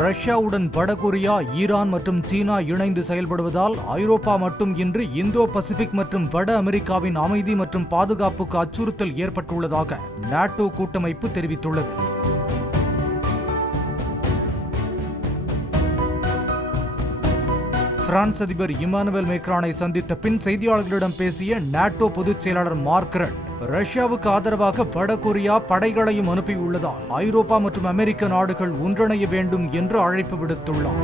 ரஷ்யாவுடன் வடகொரியா, ஈரான் மற்றும் சீனா இணைந்து செயல்படுவதால் ஐரோப்பா மட்டும் இன்றி இந்தோ பசிபிக் மற்றும் வட அமெரிக்காவின் அமைதி மற்றும் பாதுகாப்புக்கு அச்சுறுத்தல் ஏற்பட்டுள்ளதாக நாட்டோ கூட்டமைப்பு தெரிவித்துள்ளது. பிரான்ஸ் அதிபர் இமானுவேல் மேக்ரானை சந்தித்த பின் செய்தியாளர்களிடம் பேசிய நாட்டோ பொதுச் செயலாளர் மார்க் ரட், ரஷ்யாவுக்கு ஆதரவாக வடகொரியா படைகளையும் அனுப்பியுள்ளதால் ஐரோப்பா மற்றும் அமெரிக்க நாடுகள் ஒன்றிணைய வேண்டும் என்று அழைப்பு விடுத்துள்ளார்.